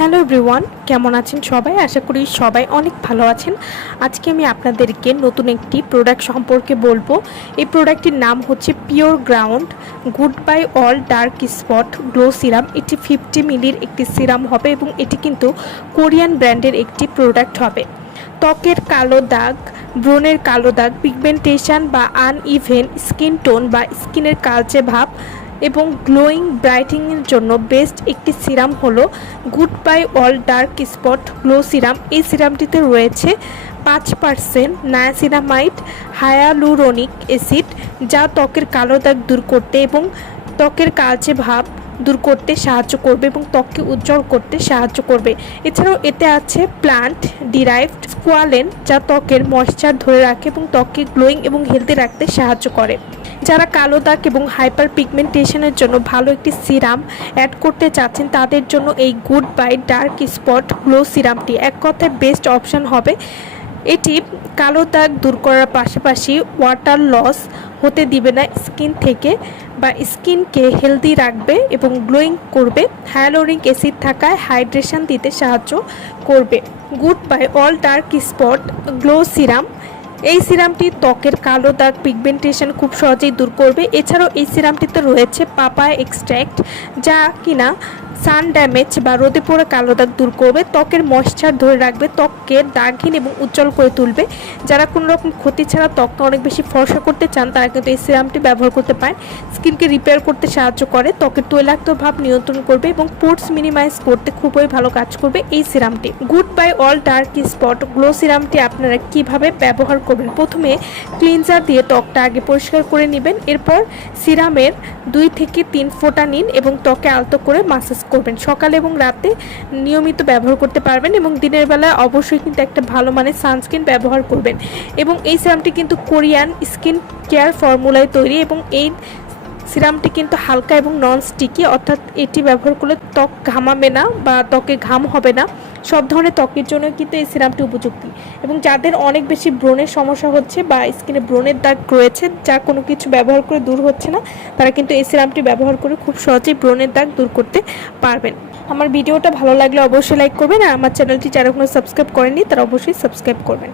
Hello everyone, কেমন আছেন সবাই? আশা করি সবাই অনেক ভালো আছেন। আজকে আমি আপনাদেরকে নতুন একটি প্রোডাক্ট সম্পর্কে বলব। এই প্রোডাক্টটির নাম হচ্ছে pure ground goodbye all dark spot glow serum এটি ফিফটি মিলির একটি সিরাম হবে এবং এটি কিন্তু কোরিয়ান ব্র্যান্ডের একটি প্রোডাক্ট হবে। ত্বকের কালো দাগ, ব্রণের কালো দাগ পিগমেন্টেশন বা আনইভেন স্কিন টোন বা স্কিনের কালচে ভাব এবং গ্লোয়িং ব্রাইটিংয়ের জন্য বেস্ট একটি সিরাম হলো goodbye all dark spot glow serum. এই সিরামটিতে রয়েছে পাঁচ পার্সেন্ট নায়াসিনামাইড হায়ালুরোনিক অ্যাসিড, যা ত্বকের কালো দাগ দূর করতে এবং ত্বকের কালচে ভাব দূর করতে সাহায্য করবে এবং ত্বককে উজ্জ্বল করতে সাহায্য করবে। এছাড়াও এতে আছে প্লান্ট ডিরাইভড স্কোয়ালেন যা ত্বকের ময়শ্চার ধরে রাখে এবং ত্বককে গ্লোয়িং এবং হেলদি রাখতে সাহায্য করে। যারা কালো দাগ এবং হাইপার পিগমেন্টেশনের জন্য ভালো একটি সিরাম অ্যাড করতে চাচ্ছেন, তাদের জন্য এই good bye dark spot glow সিরামটি এক কথায় বেস্ট অপশান হবে। এটি কালো দাগ দূর করার পাশাপাশি ওয়াটার লস হতে দিবে না স্কিন থেকে বা স্কিনকে হেলদি রাখবে এবং গ্লোয়িং করবে। হায়ালোরিক অ্যাসিড থাকায় হাইড্রেশন দিতে সাহায্য করবে। Goodbye all dark spot glow serum এই সিরামটি ত্বকের কালো দাগ পিগমেন্টেশন খুব সহজেই দূর করবে। এছাড়াও এই সিরামটিতে রয়েছে পাপায়া এক্সট্র্যাক্ট যা কিনা সান ড্যামেজ বা রোদে পড়ে কালো দাগ দূর করবে, ত্বকের ময়শ্চার ধরে রাখবে, ত্বককে দাগহীন এবং উজ্জ্বল করে তুলবে। যারা কোনো রকম ক্ষতি ছাড়া ত্বককে অনেক বেশি ফর্সা করতে চান, তারা কিন্তু এই সিরামটি ব্যবহার করতে পারেন। স্কিনকে রিপেয়ার করতে সাহায্য করে, ত্বকের তৈলাক্ত ভাব নিয়ন্ত্রণ করবে এবং পোর্টস মিনিমাইজ করতে খুবই ভালো কাজ করবে এই সিরামটি। Goodbye all dark spot glow সিরামটি আপনারা কীভাবে ব্যবহার করবেন? প্রথমে ক্লিনজার দিয়ে ত্বকটা আগে পরিষ্কার করে নেবেন। এরপর সিরামের দুই থেকে তিন ফোঁটা নিন এবং ত্বকে আলতো করে মাসাজ করবেন। সকালে এবং রাতে নিয়মিত ব্যবহার করতে পারবেন এবং দিনের বেলায় অবশ্যই কিন্তু একটা ভালো মানের সানস্ক্রিন ব্যবহার করবেন। এবং এই সিরামটি কিন্তু কোরিয়ান স্কিন কেয়ার ফর্মুলায় তৈরি এবং এই সিরামটি কিন্তু হালকা এবং নন স্টিকি অর্থাৎ এটি ব্যবহার করলে ত্বক ঘামাবে না বা ত্বকে ঘাম হবে না। সব ধরনের ত্বকের জন্য কিন্তু এই সিরামটি উপযুক্তি। এবং যাদের অনেক বেশি ব্রণের সমস্যা হচ্ছে বা স্কিনে ব্রণের দাগ রয়েছে, যা কোনো কিছু ব্যবহার করে দূর হচ্ছে না, তারা কিন্তু এই সিরামটি ব্যবহার করে খুব সহজেই ব্রণের দাগ দূর করতে পারবেন। আমার ভিডিওটা ভালো লাগলে অবশ্যই লাইক করবেন আর আমার চ্যানেলটি যারা কোনো সাবস্ক্রাইব করেননি, তারা অবশ্যই সাবস্ক্রাইব করবেন।